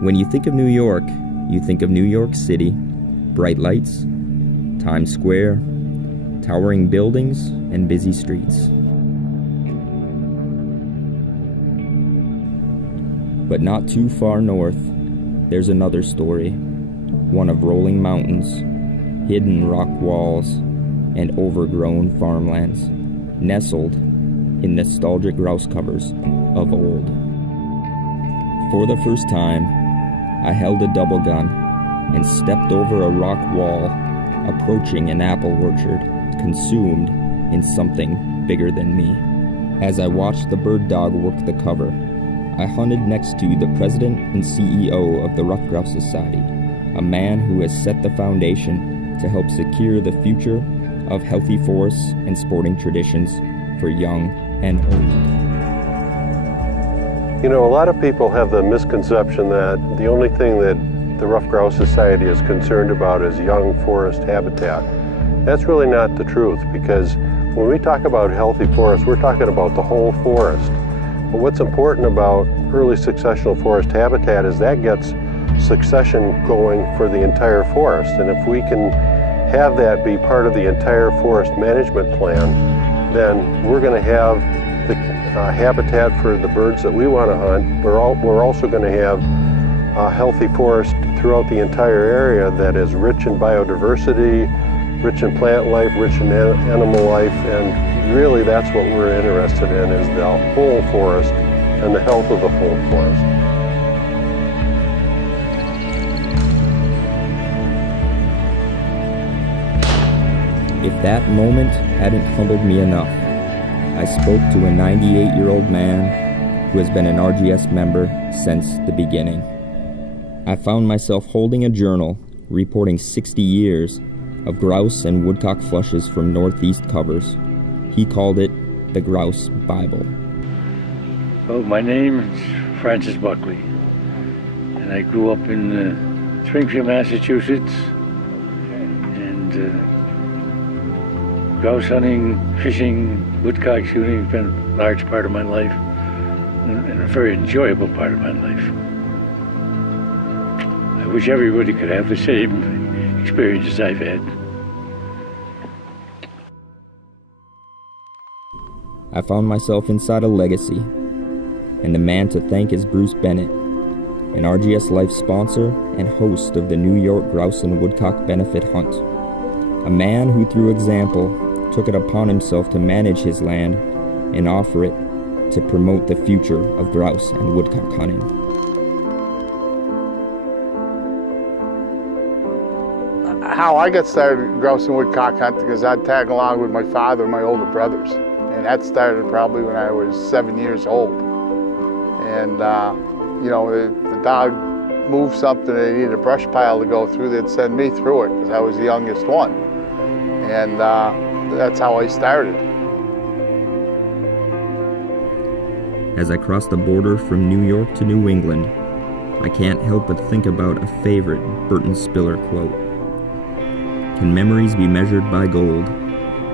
When you think of New York, you think of New York City, bright lights, Times Square, towering buildings, and busy streets. But not too far north, there's another story, one of rolling mountains, hidden rock walls, and overgrown farmlands, nestled in nostalgic grouse covers of old. For the first time, I held a double gun and stepped over a rock wall, approaching an apple orchard, consumed in something bigger than me. As I watched the bird dog work the cover, I hunted next to the president and CEO of the Ruffed Grouse Society, a man who has set the foundation to help secure the future of healthy forests and sporting traditions for young and old. You know, a lot of people have the misconception that the only thing that the Ruffed Grouse Society is concerned about is young forest habitat. That's really not the truth, because when we talk about healthy forests, we're talking about the whole forest. But what's important about early successional forest habitat is that gets succession going for the entire forest. And if we can have that be part of the entire forest management plan, then we're going to have the habitat for the birds that we want to hunt. We're also going to have a healthy forest throughout the entire area that is rich in biodiversity, rich in plant life, rich in animal life, and really that's what we're interested in, is the whole forest and the health of the whole forest. If that moment hadn't humbled me enough, I spoke to a 98-year-old man who has been an RGS member since the beginning. I found myself holding a journal reporting 60 years of grouse and woodcock flushes from northeast covers. He called it the Grouse Bible. Well, my name is Francis Buckley, and I grew up in Springfield, Massachusetts, and grouse hunting, fishing, woodcock shooting has been a large part of my life, and a very enjoyable part of my life. I wish everybody could have the same experiences I've had. I found myself inside a legacy, and the man to thank is Bruce Bennett, an RGS Life sponsor and host of the New York Grouse and Woodcock Benefit Hunt. A man who, through example, took it upon himself to manage his land and offer it to promote the future of grouse and woodcock hunting. How I got started grouse and woodcock hunting is I'd tag along with my father and my older brothers. And that started probably when I was 7 years old. And, the dog moved something and they needed a brush pile to go through, they'd send me through it because I was the youngest one. And that's how I started. As I cross the border from New York to New England, I can't help but think about a favorite Burton Spiller quote. Can memories be measured by gold?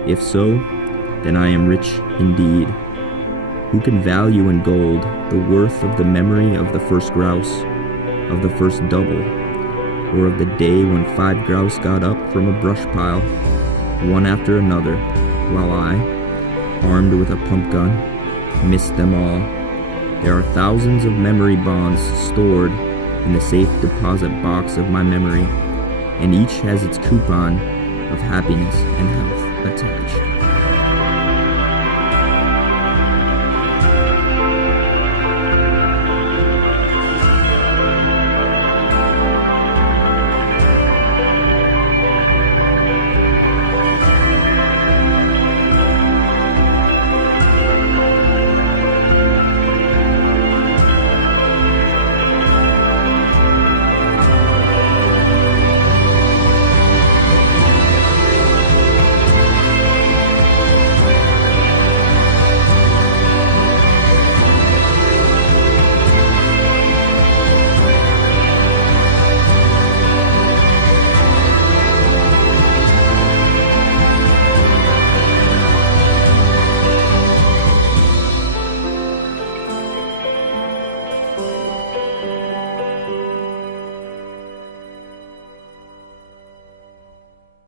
If so, then I am rich indeed. Who can value in gold the worth of the memory of the first grouse, of the first double, or of the day when 5 grouse got up from a brush pile, one after another, while I, armed with a pump gun, missed them all. There are thousands of memory bonds stored in the safe deposit box of my memory, and each has its coupon of happiness and health attached.